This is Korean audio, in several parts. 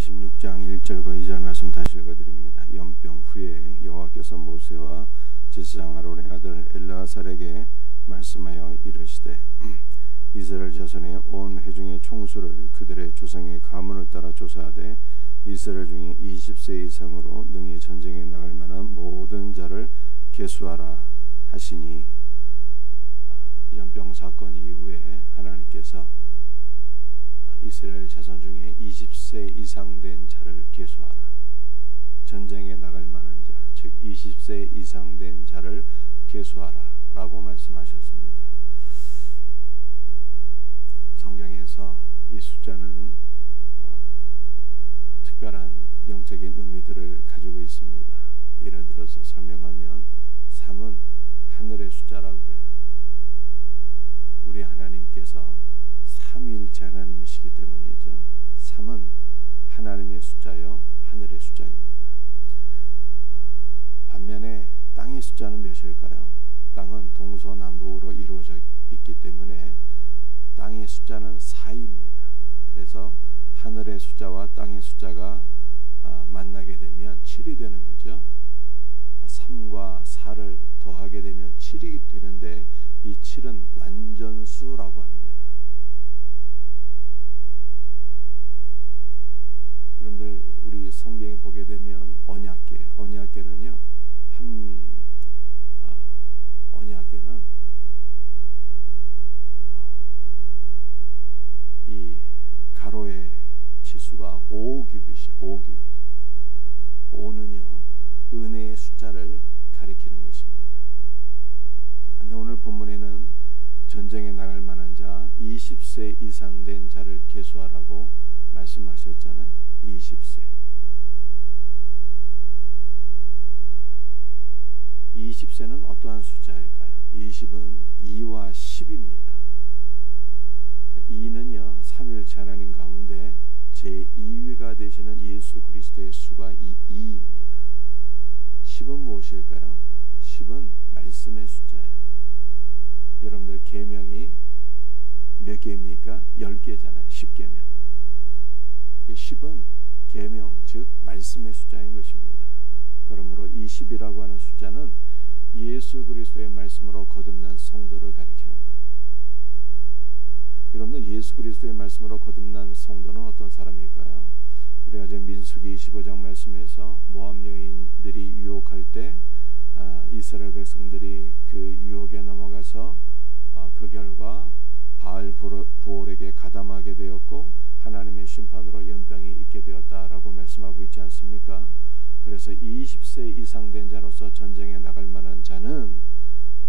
26장 1절과 2절 말씀 다시 읽어드립니다. 연병 후에 여호와께서 모세와 제사장 아론의 아들 엘르아살에게 말씀하여 이르시되 이스라엘 자손의 온 회중의 총수를 그들의 조상의 가문을 따라 조사하되 이스라엘 중에 20세 이상으로 능히 전쟁에 나갈 만한 모든 자를 계수하라 하시니, 연병 사건 이후에 하나님께서 이스라엘 자손 중에 20세 이상 된 자를 계수하라, 전쟁에 나갈 만한 자, 즉 20세 이상 된 자를 계수하라 라고 말씀하셨습니다. 성경에서 이 숫자는 특별한 영적인 의미들을 가지고 있습니다. 예를 들어서 설명하면 3은 하늘의 숫자라고 그래요. 우리 하나님께서 삼위일체 하나님이시기 때문이죠. 3은 하나님의 숫자요 하늘의 숫자입니다. 반면에 땅의 숫자는 몇일까요? 땅은 동서남북으로 이루어져 있기 때문에 땅의 숫자는 4입니다. 그래서 하늘의 숫자와 땅의 숫자가 만나게 되면 7이 되는 거죠. 3과 4를 더하게 되면 7이 되는데 이 7은 완전수라고 합니다. 여러분들 우리 성경에 보게 되면 언약궤는요, 언약궤는 이 가로의 치수가 5규빗이 5규빗. 5는요 은혜의 숫자를 가리키는 것입니다. 그런데 오늘 본문에는 전쟁에 나갈 만한 자 20세 이상 된 자를 계수하라고 말씀하셨잖아요. 20세. 20세는 어떠한 숫자일까요? 20은 2와 10입니다. 2는요 삼위일체 하나님 가운데 제2위가 되시는 예수 그리스도의 수가 2입니다. 10은 무엇일까요? 10은 말씀의 숫자예요. 여러분들 계명이 몇 개입니까? 10개잖아요. 10계명. 10은 계명, 즉 말씀의 숫자인 것입니다. 그러므로 20이라고 하는 숫자는 예수 그리스도의 말씀으로 거듭난 성도를 가리키는 거예요. 여러분들 예수 그리스도의 말씀으로 거듭난 성도는 어떤 사람일까요? 우리 어제 민수기 25장 말씀에서 모압 여인들이 유혹할 때 이스라엘 백성들이 그 유혹에 넘어가서 그 결과 바알 부올에게 가담하게 되었고 하나님의 심판으로 연병이 있게 되었다라고 말씀하고 있지 않습니까? 그래서 20세 이상 된 자로서 전쟁에 나갈 만한 자는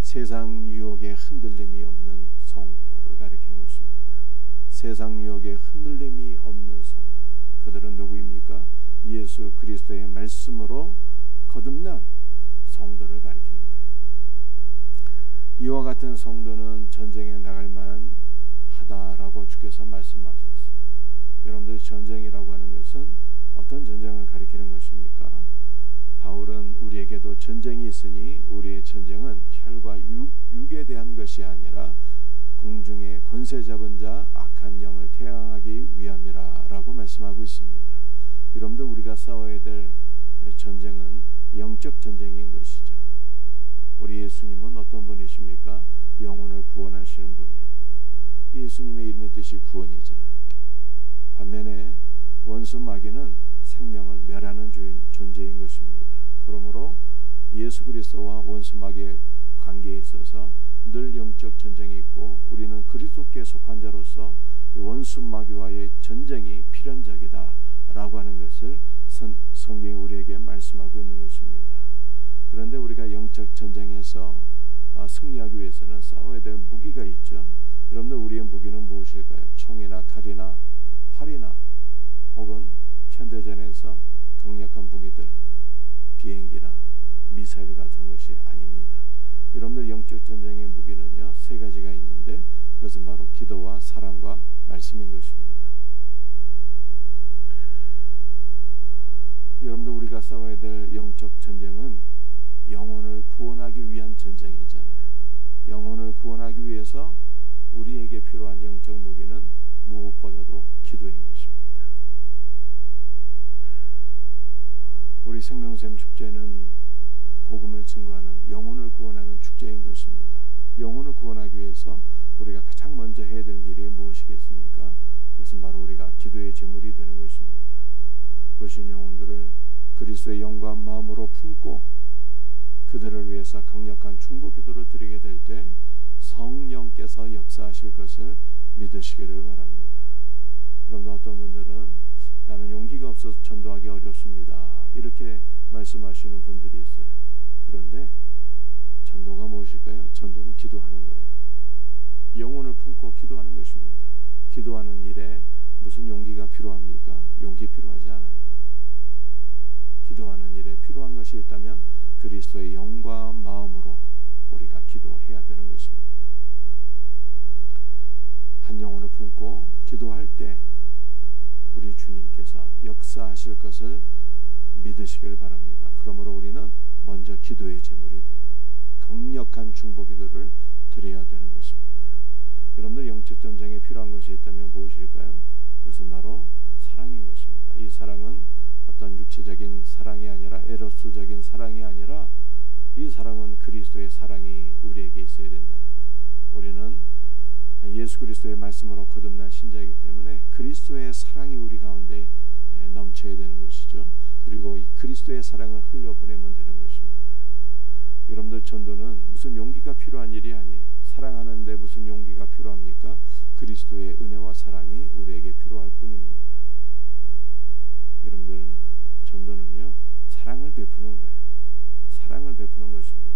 세상 유혹에 흔들림이 없는 성도를 가리키는 것입니다. 세상 유혹에 흔들림이 없는 성도, 그들은 누구입니까? 예수 그리스도의 말씀으로 거듭난 성도를 가리키는 거예요. 이와 같은 성도는 전쟁에 나갈 만하다라고 주께서 말씀하셨어요. 여러분들 전쟁이라고 하는 것은 어떤 전쟁을 가리키는 것입니까? 바울은 우리에게도 전쟁이 있으니 우리의 전쟁은 혈과 육에 대한 것이 아니라 공중의 권세 잡은 자 악한 영을 태양하기 위함이라 라고 말씀하고 있습니다. 여러분들 우리가 싸워야 될 전쟁은 영적 전쟁인 것이죠. 우리 예수님은 어떤 분이십니까? 영혼을 구원하시는 분이에요. 예수님의 이름의 뜻이 구원이잖아요. 반면에 원수 마귀는 생명을 멸하는 존재인 것입니다. 그러므로 예수 그리스도와 원수 마귀의 관계에 있어서 늘 영적 전쟁이 있고 우리는 그리스도께 속한 자로서 원수 마귀와의 전쟁이 필연적이다 라고 하는 것을 성경이 우리에게 말씀하고 있는 것입니다. 그런데 우리가 영적 전쟁에서 승리하기 위해서는 싸워야 될 무기가 있죠. 여러분들 우리의 무기는 무엇일까요? 총이나 칼이나 활이나 혹은 현대전에서 강력한 무기들, 비행기나 미사일 같은 것이 아닙니다. 여러분들 영적 전쟁의 무기는요 3가지가 있는데 그것은 바로 기도와 사랑과 말씀인 것입니다. 여러분들 우리가 싸워야 될 영적 전쟁은 영혼을 구원하기 위한 전쟁이잖아요. 영혼을 구원하기 위해서 우리에게 필요한 영적 무기는 무엇보다도 기도인 것입니다. 우리 생명샘 축제는 복음을 증거하는, 영혼을 구원하는 축제인 것입니다. 영혼을 구원하기 위해서 우리가 가장 먼저 해야 될 일이 무엇이겠습니까? 그것은 바로 우리가 기도의 제물이 되는 것입니다. 불신 영혼들을 그리스도의 영과 마음으로 품고 그들을 위해서 강력한 중보 기도를 드리게 될 때 성령께서 역사하실 것을 믿으시기를 바랍니다. 여러분, 어떤 분들은 나는 용기가 없어서 전도하기 어렵습니다, 이렇게 말씀하시는 분들이 있어요. 그런데 전도가 무엇일까요? 전도는 기도하는 거예요. 영혼을 품고 기도하는 것입니다. 기도하는 일에 무슨 용기가 필요합니까? 용기 필요하지 않아요. 기도하는 일에 필요한 것이 있다면 그리스도의 영과 마음으로 우리가 기도해야 되는 것입니다. 한 영혼을 품고 기도할 때 우리 주님께서 역사하실 것을 믿으시길 바랍니다. 그러므로 우리는 먼저 기도의 제물이 돼요. 강력한 중보 기도를 드려야 되는 것입니다. 여러분들, 영적 전쟁에 필요한 것이 있다면 무엇일까요? 그것은 바로 사랑인 것입니다. 이 사랑은 어떤 육체적인 사랑이 아니라, 에로스적인 사랑이 아니라, 이 사랑은 그리스도의 사랑이 우리에게 있어야 된다는 거예요. 우리는 예수 그리스도의 말씀으로 거듭난 신자이기 때문에 그리스도의 사랑이 우리 가운데 넘쳐야 되는 것이죠. 그리고 이 그리스도의 사랑을 흘려보내면 되는 것입니다. 여러분들, 전도는 무슨 용기가 필요한 일이 아니에요. 사랑하는데 무슨 용기가 필요합니까? 그리스도의 은혜와 사랑이 우리에게 필요할 뿐입니다. 여러분들, 전도는요, 사랑을 베푸는 거예요. 사랑을 베푸는 것입니다.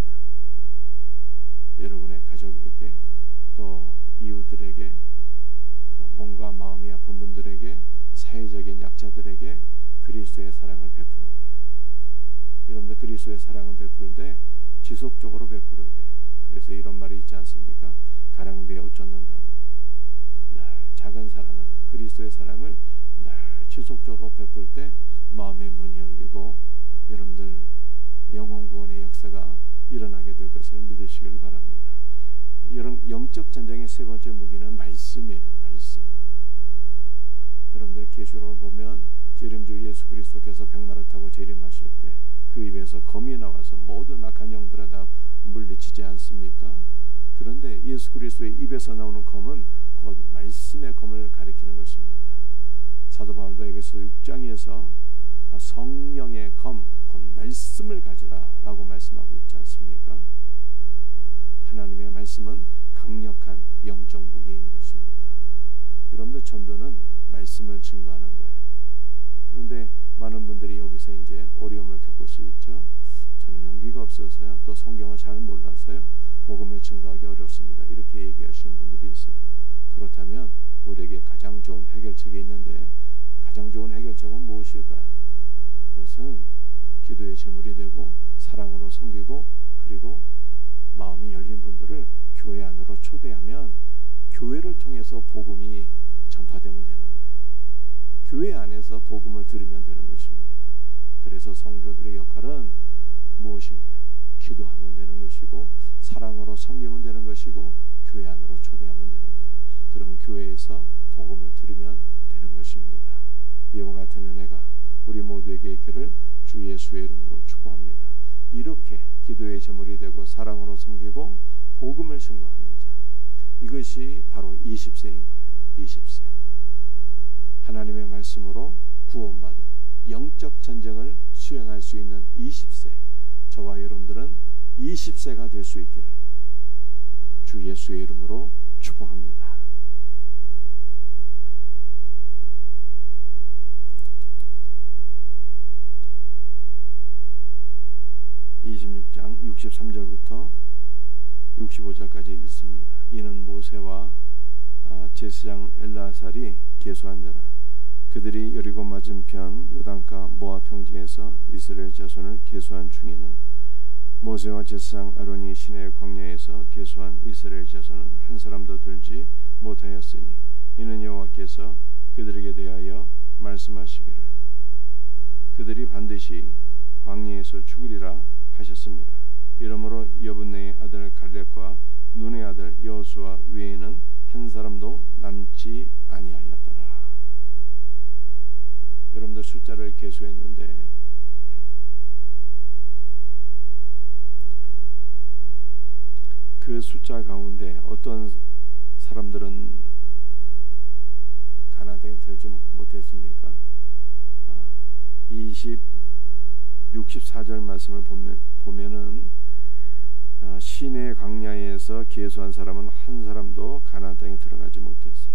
여러분의 가족에게, 또 이웃들에게, 또 몸과 마음이 아픈 분들에게, 사회적인 약자들에게 그리스도의 사랑을 베푸는 거예요. 여러분들, 그리스도의 사랑을 베풀 때 지속적으로 베풀어야 돼요. 그래서 이런 말이 있지 않습니까? 가랑비에 옷 젖는다고. 늘 작은 사랑을, 그리스도의 사랑을 늘 지속적으로 베풀 때 마음의 문이 열리고 여러분들 영혼 구원의 역사가 일어나게 될 것을 믿으시길 바랍니다. 영적 전쟁의 세 번째 무기는 말씀이에요. 말씀. 여러분들, 계시록을 보면 재림주 예수 그리스도께서 백마를 타고 재림하실 때 그 입에서 검이 나와서 모든 악한 영들을 다 물리치지 않습니까? 그런데 예수 그리스도의 입에서 나오는 검은 곧 말씀의 검을 가리키는 것입니다. 사도 바울도 에베소 6장에서 성령의 검, 곧 말씀을 가지라 라고 말씀하고 있지 않습니까? 하나님의 말씀은 강력한 영적 무기인 것입니다. 여러분들, 전도는 말씀을 증거하는 거예요. 그런데 많은 분들이 여기서 이제 어려움을 겪을 수 있죠. 저는 용기가 없어서요, 또 성경을 잘 몰라서요, 복음을 증거하기 어렵습니다, 이렇게 얘기하시는 분들이 있어요. 그렇다면 우리에게 가장 좋은 해결책이 있는데, 가장 좋은 해결책은 무엇일까요? 그것은 기도의 제물이 되고 사랑으로 섬기고, 그리고 마음이 열린 분들을 교회 안으로 초대하면 교회를 통해서 복음이 전파되면 되는 거예요. 교회 안에서 복음을 들으면 되는 것입니다. 그래서 성도들의 역할은 무엇인가요? 기도하면 되는 것이고, 사랑으로 섬기면 되는 것이고, 교회 안으로 초대하면 되는 거예요. 그럼 교회에서 복음을 들으면 되는 것입니다. 이와 같은 은혜가 우리 모두에게 있기를 주 예수의 이름으로 축복합니다. 이렇게 기도의 제물이 되고 사랑으로 섬기고 복음을 증거하는 자, 이것이 바로 20세인 거예요. 20세. 하나님의 말씀으로 구원받은 영적 전쟁을 수행할 수 있는 20세, 저와 여러분들은 20세가 될 수 있기를 주 예수의 이름으로 축복합니다. (26장) 63절부터 65절까지 읽습니다. 이는 모세와 제사장 엘라살이 계수한 자라. 그들이 여리고 맞은편 요단가 모압 평지에서 이스라엘 자손을 계수한 중에는 모세와 제사장 아론이 시내 광야에서 계수한 이스라엘 자손은 한 사람도 들지 못하였으니 이는 여호와께서 그들에게 대하여 말씀하시기를 그들이 반드시 광야에서 죽으리라 하셨습니다. 이러므로 여분네의 아들 갈렙과 눈의 아들 여호수아 외에는 한 사람도 남지 아니하였더라. 여러분들, 숫자를 계수했는데 그 숫자 가운데 어떤 사람들은 가나안 땅에 들지 못했습니까? 64절 말씀을 보면은 시내 광야에서 계수한 사람은 한 사람도 가나안 땅에 들어가지 못했어요.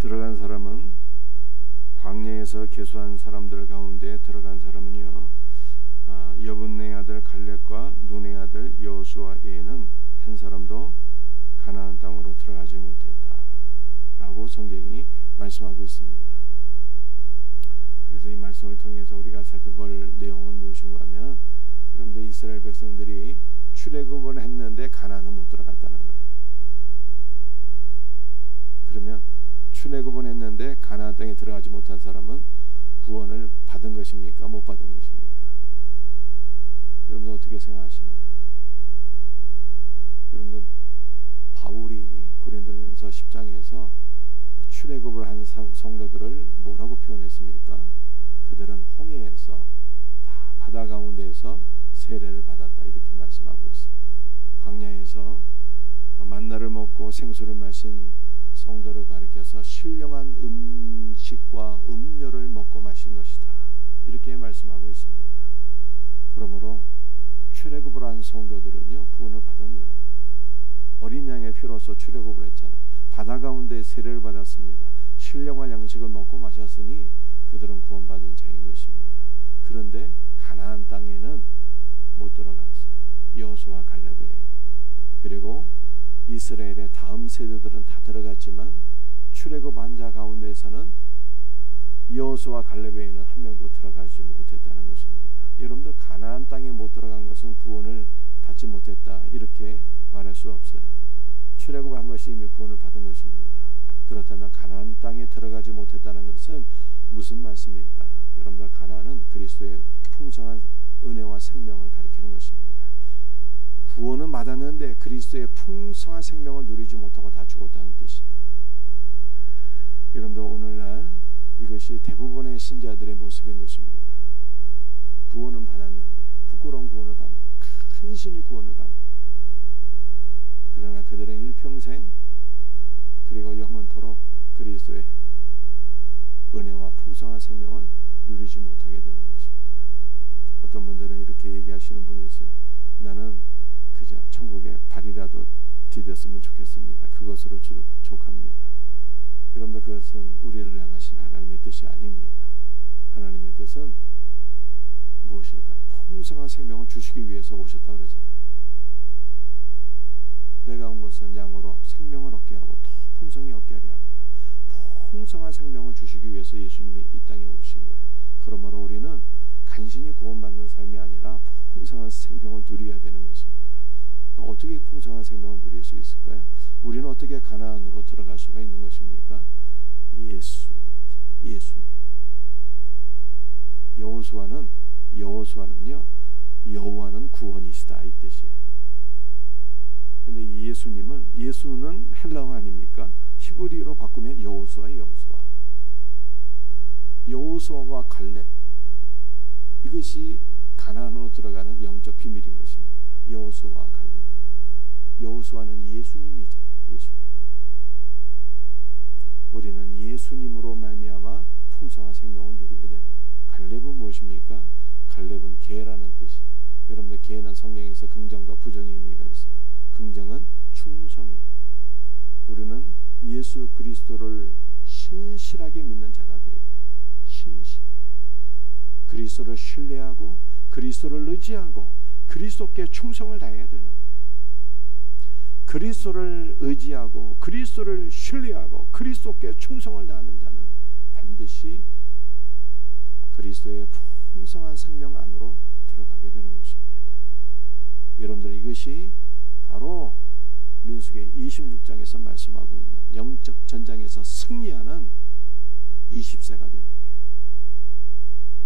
들어간 사람은 광야에서 계수한 사람들 가운데 들어간 사람은요, 여분네 아들 갈렙과 눈의 아들 여호수아 외에는 한 사람도 가나안 땅으로 들어가지 못했다라고 성경이 말씀하고 있습니다. 그래서 이 말씀을 통해서 우리가 살펴볼 내용은 무엇인가 하면, 여러분들 이스라엘 백성들이 출애굽을 했는데 가나안은 못 들어갔다는 거예요. 그러면 출애굽은 했는데 가나안 땅에 들어가지 못한 사람은 구원을 받은 것입니까? 못 받은 것입니까? 여러분들 어떻게 생각하시나요? 여러분들 바울이 고린도전서 10장에서 출애굽을 한 성도들을 뭐라고 표현했습니까? 그들은 홍해에서 다 바다 가운데에서 세례를 받았다, 이렇게 말씀하고 있어요. 광야에서 만나를 먹고 생수를 마신 성도를 가리켜서 신령한 음식과 음료를 먹고 마신 것이다, 이렇게 말씀하고 있습니다. 그러므로 출애굽을 한 성도들은요, 구원을 받은 거예요. 어린 양의 피로서 출애굽을 했잖아요. 바다 가운데 세례를 받았습니다. 신령한 양식을 먹고 마셨으니 그들은 구원받은 자인 것입니다. 그런데 가나안 땅에는 못 들어갔어요. 여호수아 갈렙에는. 그리고 이스라엘의 다음 세대들은 다 들어갔지만 출애굽한 자 가운데서는 여호수아 갈렙에는 한 명도 들어가지 못했다는 것입니다. 여러분들 가나안 땅에 못 들어간 것은 구원을 받지 못했다, 이렇게 말할 수 없어요. 출애굽한 것이 이미 구원을 받은 것입니다. 그렇다면 가나안 땅에 들어가지 못했다는 것은 무슨 말씀일까요? 여러분들 가나안은 그리스도의 풍성한 은혜와 생명을 가리키는 것입니다. 구원은 받았는데 그리스도의 풍성한 생명을 누리지 못하고 다 죽었다는 뜻이에요. 여러분들 오늘날 이것이 대부분의 신자들의 모습인 것입니다. 구원은 받았는데 부끄러운 구원을 받는 거예요. 간신히 구원을 받는 거예요. 그러나 그들은 일평생 그리고 영원토록 그리스도의 은혜와 풍성한 생명을 누리지 못하게 되는 것입니다. 어떤 분들은 이렇게 얘기하시는 분이 있어요. 나는 그저 천국에 발이라도 디뎠으면 좋겠습니다. 그것으로 족합니다. 여러분들, 그것은 우리를 향하신 하나님의 뜻이 아닙니다. 하나님의 뜻은 무엇일까요? 풍성한 생명을 주시기 위해서 오셨다 그러잖아요. 내가 온 것은 양으로 생명을 얻게 하고 더 풍성히 얻게 하려 합니다. 풍성한 생명을 주시기 위해서 예수님이 이 땅에 오신 거예요. 그러므로 우리는 간신히 구원받는 삶이 아니라 풍성한 생명을 누려야 되는 것입니다. 어떻게 풍성한 생명을 누릴 수 있을까요? 우리는 어떻게 가나안으로 들어갈 수가 있는 것입니까? 예수님. 여호수아는요, 여호와는 구원이시다, 이 뜻이에요. 근데 예수는 헬라어 아닙니까? 히브리어로 바꾸면 여호수아와 갈렙, 이것이 가나안으로 들어가는 영적 비밀인 것입니다. 여호수아와 갈렙이. 여호수아는 예수님이잖아요. 예수님. 우리는 예수님으로 말미암아 풍성한 생명을 누리게 되는 거예요. 갈렙은 무엇입니까? 갈렙은 개라는 뜻이에요. 여러분들, 개는 성경에서 긍정과 부정의 의미가 있어요. 긍정은 충성이에요. 우리는 예수 그리스도를 신실하게 믿는 자가 되어야 돼요. 신실하게. 그리스도를 신뢰하고 그리스도를 의지하고 그리스도께 충성을 다해야 되는 거예요. 그리스도를 의지하고 그리스도를 신뢰하고 그리스도께 충성을 다하는 자는 반드시 그리스도의 풍성한 생명 안으로 들어가게 되는 것입니다. 여러분들, 이것이 바로 민수기 26장에서 말씀하고 있는 영적 전장에서 승리하는 20세가 되는 거예요.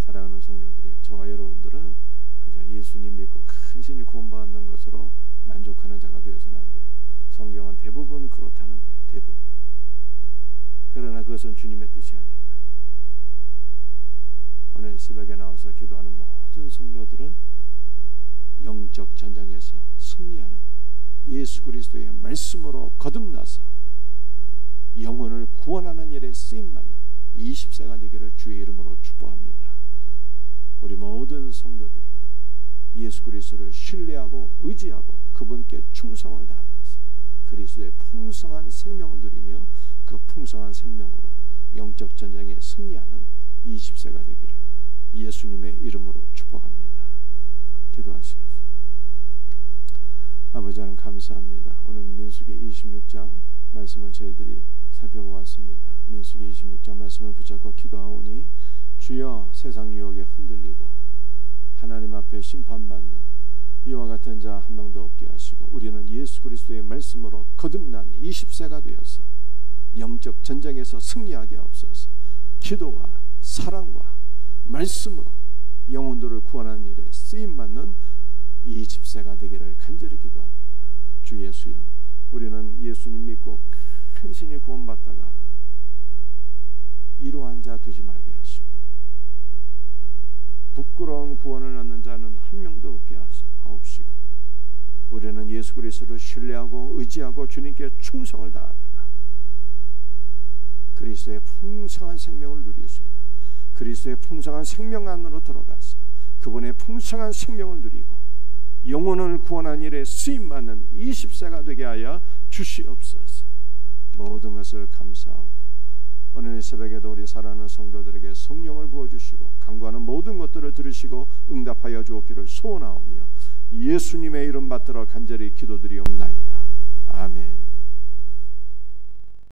사랑하는 성도들이요, 저와 여러분들은 그저 예수님 믿고 간신히 구원받는 것으로 만족하는 자가 되어서는 안 돼요. 성경은 대부분 그렇다는 거예요. 대부분. 그러나 그것은 주님의 뜻이 아닌 거예요. 오늘 새벽에 나와서 기도하는 모든 성도들은 영적 전쟁에서 승리하는 예수 그리스도의 말씀으로 거듭나서 영혼을 구원하는 일에 쓰임받는 20세가 되기를 주의 이름으로 축복합니다. 우리 모든 성도들이 예수 그리스도를 신뢰하고 의지하고 그분께 충성을 다해서 그리스도의 풍성한 생명을 누리며 그 풍성한 생명으로 영적 전쟁에 승리하는 20세가 되기를 예수님의 이름으로 축복합니다. 기도하시겠습니다. 아버지 하나님 감사합니다. 오늘 민수기 26장 말씀을 저희들이 살펴보았습니다. 민수기 26장 말씀을 붙잡고 기도하오니 주여 세상 유혹에 흔들리고 하나님 앞에 심판받는 이와 같은 자 한 명도 없게 하시고 우리는 예수 그리스도의 말씀으로 거듭난 20세가 되어서 영적 전쟁에서 승리하게 하옵소서. 기도와 사랑과 말씀으로 영혼들을 구원하는 일에 쓰임받는 20세가 되기를 간절히 기도합니다. 주 예수여, 우리는 예수님 믿고 간신히 구원받다가 이러한 자 되지 말게 하시고 부끄러운 구원을 얻는 자는 한 명도 없게 하옵시고 우리는 예수 그리스도를 신뢰하고 의지하고 주님께 충성을 다하다가 그리스도의 풍성한 생명을 누릴 수 있는 그리스도의 풍성한 생명 안으로 들어가서 그분의 풍성한 생명을 누리고 영혼을 구원한 일에 쓰임받는 20세가 되게 하여 주시옵소서. 모든 것을 감사하고 오늘 새벽에도 우리 사랑하는 성도들에게 성령을 부어주시고 간구하는 모든 것들을 들으시고 응답하여 주옵기를 소원하오며 예수님의 이름 받들어 간절히 기도드리옵나이다. 아멘.